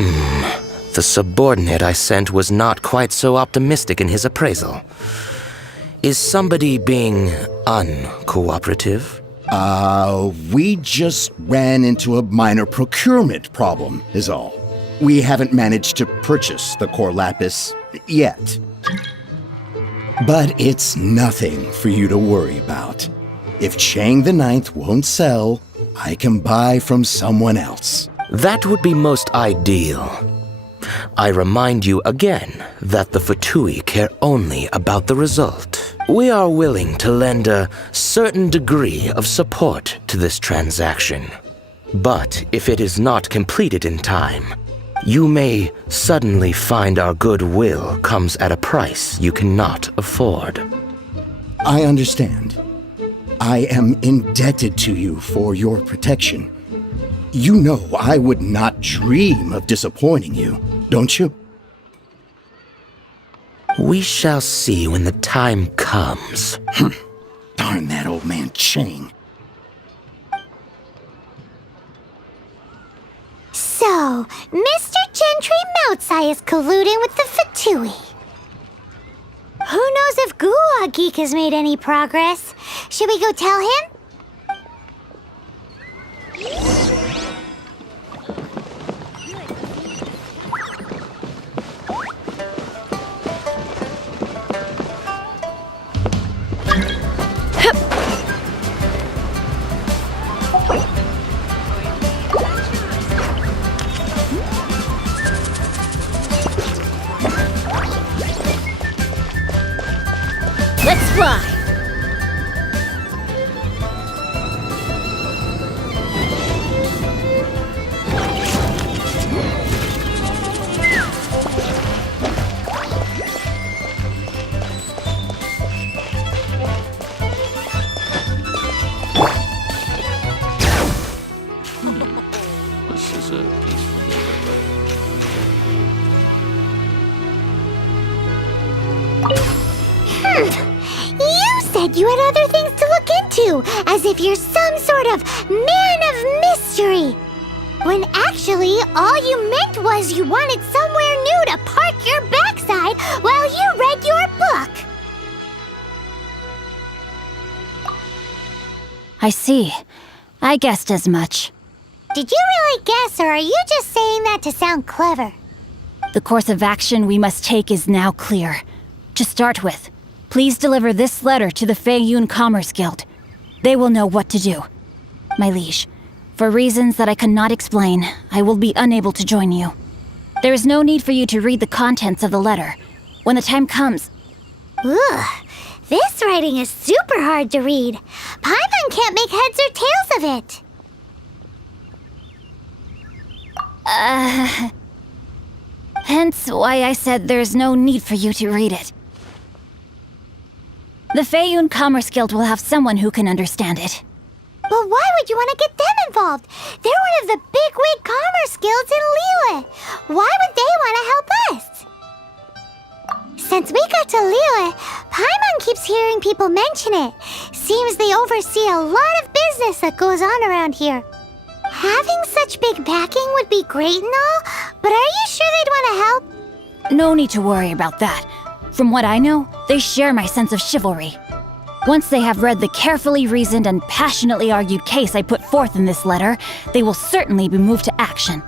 The subordinate I sent was not quite so optimistic in his appraisal. Is somebody being uncooperative? We just ran into a minor procurement problem, is all. We haven't managed to purchase the core lapis yet. But it's nothing for you to worry about. If Chang the Ninth won't sell, I can buy from someone else. That would be most ideal. I remind you again that the Fatui care only about the result. We are willing to lend a certain degree of support to this transaction. But if it is not completed in time, you may suddenly find our goodwill comes at a price you cannot afford. I understand. I am indebted to you for your protection. You know I would not dream of disappointing you, don't you? We shall see when the time comes. Darn that old man Chang. So, Mr. Gentry Moutsai is colluding with the Fatui. Who knows if Gua Geek has made any progress? Should we go tell him? Let's fly! This is a peaceful neighborhood. You said you had other things to look into, as if you're some sort of man of mystery. When actually, all you meant was you wanted somewhere new to park your backside while you read your book. I see. I guessed as much. Did you really guess, or are you just saying that to sound clever? The course of action we must take is now clear. To start with, please deliver this letter to the Feiyun Commerce Guild. They will know what to do. My liege, for reasons that I cannot explain, I will be unable to join you. There is no need for you to read the contents of the letter. When the time comes... Ugh, this writing is super hard to read. Paimon can't make heads or tails of it. Hence why I said there's no need for you to read it. The Feiyun Commerce Guild will have someone who can understand it. But why would you want to get them involved? They're one of the bigwig commerce guilds in Liyue. Why would they want to help us? Since we got to Liyue, Paimon keeps hearing people mention it. Seems they oversee a lot of business that goes on around here. Having such big backing would be great and all, but are you sure they'd want to help? No need to worry about that. From what I know, they share my sense of chivalry. Once they have read the carefully reasoned and passionately argued case I put forth in this letter, they will certainly be moved to action.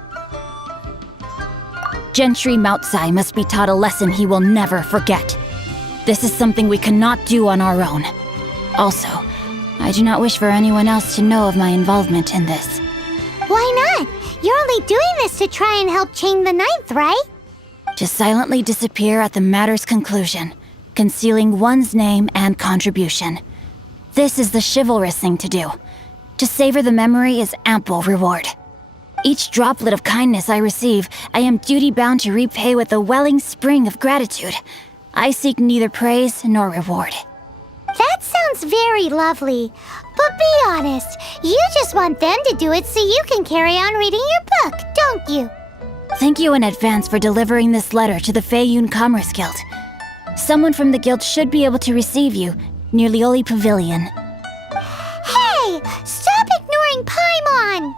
Gentry Moutsai must be taught a lesson he will never forget. This is something we cannot do on our own. Also, I do not wish for anyone else to know of my involvement in this. Why not? You're only doing this to try and help Chang the Ninth, right? To silently disappear at the matter's conclusion, concealing one's name and contribution. This is the chivalrous thing to do. To savor the memory is ample reward. Each droplet of kindness I receive, I am duty-bound to repay with a welling spring of gratitude. I seek neither praise nor reward. That sounds very lovely. But be honest, you just want them to do it so you can carry on reading your book, don't you? Thank you in advance for delivering this letter to the Feiyun Commerce Guild. Someone from the guild should be able to receive you near Lioli Pavilion. Hey! Stop ignoring Paimon!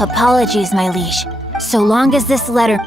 Apologies, my liege. So long as this letter...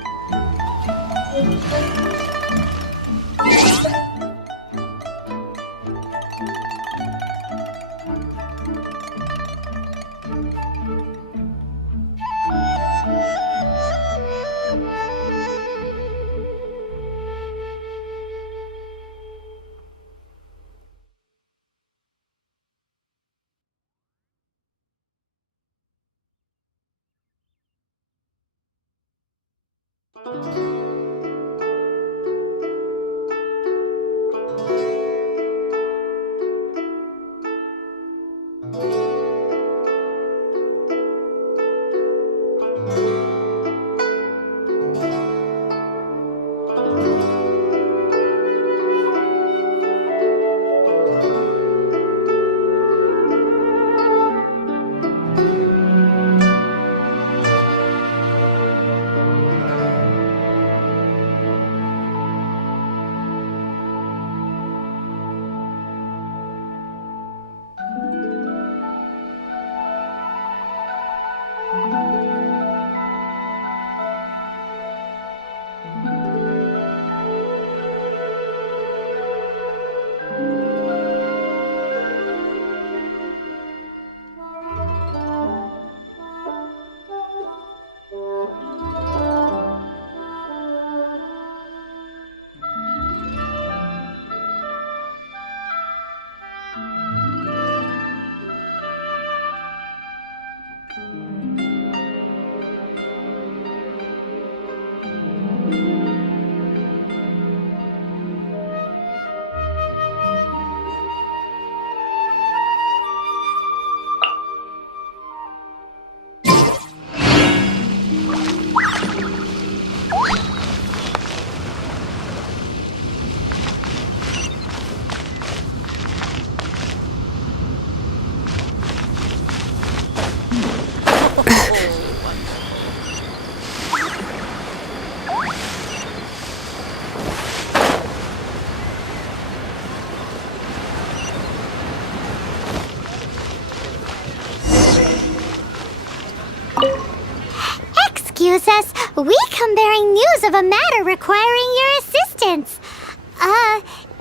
Excuse us, we come bearing news of a matter requiring your assistance.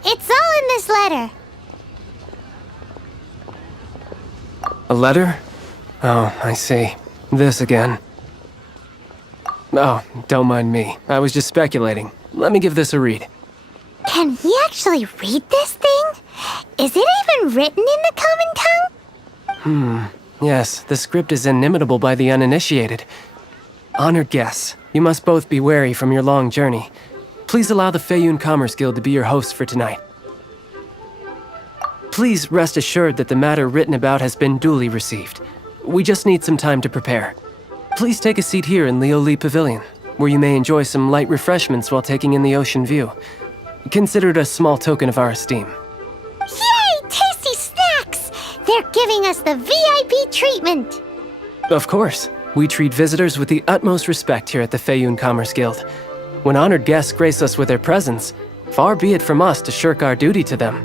It's all in this letter. A letter? Oh, I see. This again. Oh, don't mind me. I was just speculating. Let me give this a read. Can we actually read this thing? Is it even written in the common tongue? Yes, the script is inimitable by the uninitiated. Honored guests, you must both be wary from your long journey. Please allow the Feiyun Commerce Guild to be your host for tonight. Please rest assured that the matter written about has been duly received. We just need some time to prepare. Please take a seat here in Leo Lee Pavilion, where you may enjoy some light refreshments while taking in the ocean view. Consider it a small token of our esteem. Yay! Tasty snacks! They're giving us the VIP treatment. Of course. We treat visitors with the utmost respect here at the Feiyun Commerce Guild. When honored guests grace us with their presence, far be it from us to shirk our duty to them.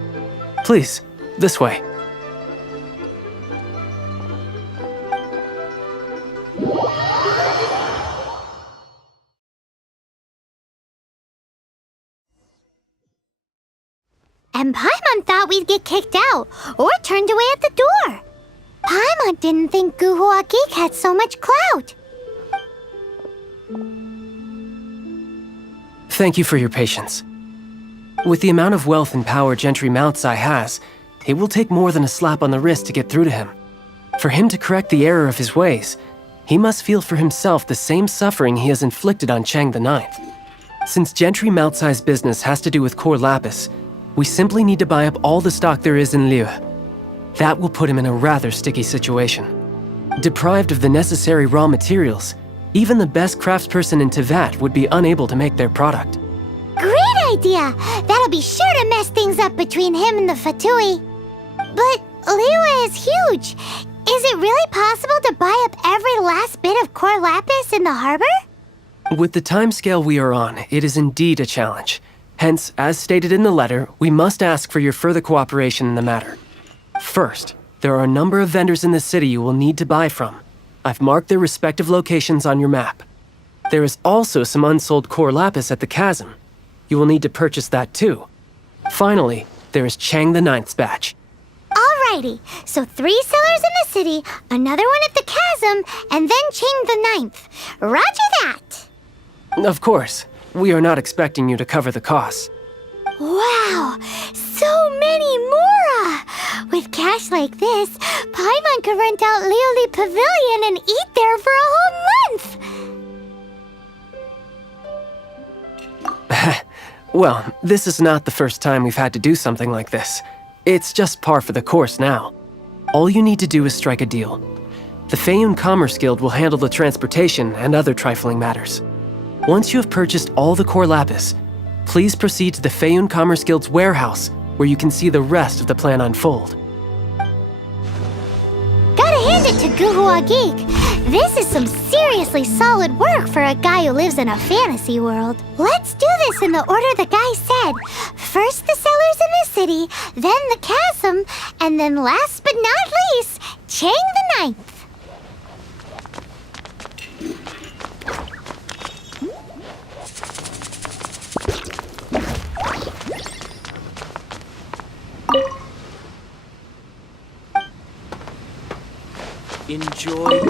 Please, this way. And Paimon thought we'd get kicked out or turned away at the door. Paimon didn't think Guhua Geek had so much clout. Thank you for your patience. With the amount of wealth and power Gentry Moutsai has, it will take more than a slap on the wrist to get through to him. For him to correct the error of his ways, he must feel for himself the same suffering he has inflicted on Chang the Ninth. Since Gentry Moutsai's business has to do with core lapis, we simply need to buy up all the stock there is in Liyue. That will put him in a rather sticky situation. Deprived of the necessary raw materials, even the best craftsperson in Teyvat would be unable to make their product. Great idea! That'll be sure to mess things up between him and the Fatui. But Liyue is huge. Is it really possible to buy up every last bit of core lapis in the harbor? With the timescale we are on, it is indeed a challenge. Hence, as stated in the letter, we must ask for your further cooperation in the matter. First, there are a number of vendors in the city you will need to buy from. I've marked their respective locations on your map. There is also some unsold core lapis at the chasm. You will need to purchase that too. Finally, there is Chang the Ninth's batch. Alrighty, so 3 sellers in the city, another one at the chasm, and then Chang the Ninth. Roger that! Of course, we are not expecting you to cover the costs. Wow, so many more! With cash like this, Paimon could rent out Lioli Pavilion and eat there for a whole month! Well, this is not the first time we've had to do something like this. It's just par for the course now. All you need to do is strike a deal. The Feiyun Commerce Guild will handle the transportation and other trifling matters. Once you have purchased all the core lapis, please proceed to the Feiyun Commerce Guild's warehouse, where you can see the rest of the plan unfold. Gotta hand it to Guhua Geek. This is some seriously solid work for a guy who lives in a fantasy world. Let's do this in the order the guy said. First the sellers in the city, then the chasm, and then last but not least, Chang the Ninth. Enjoy.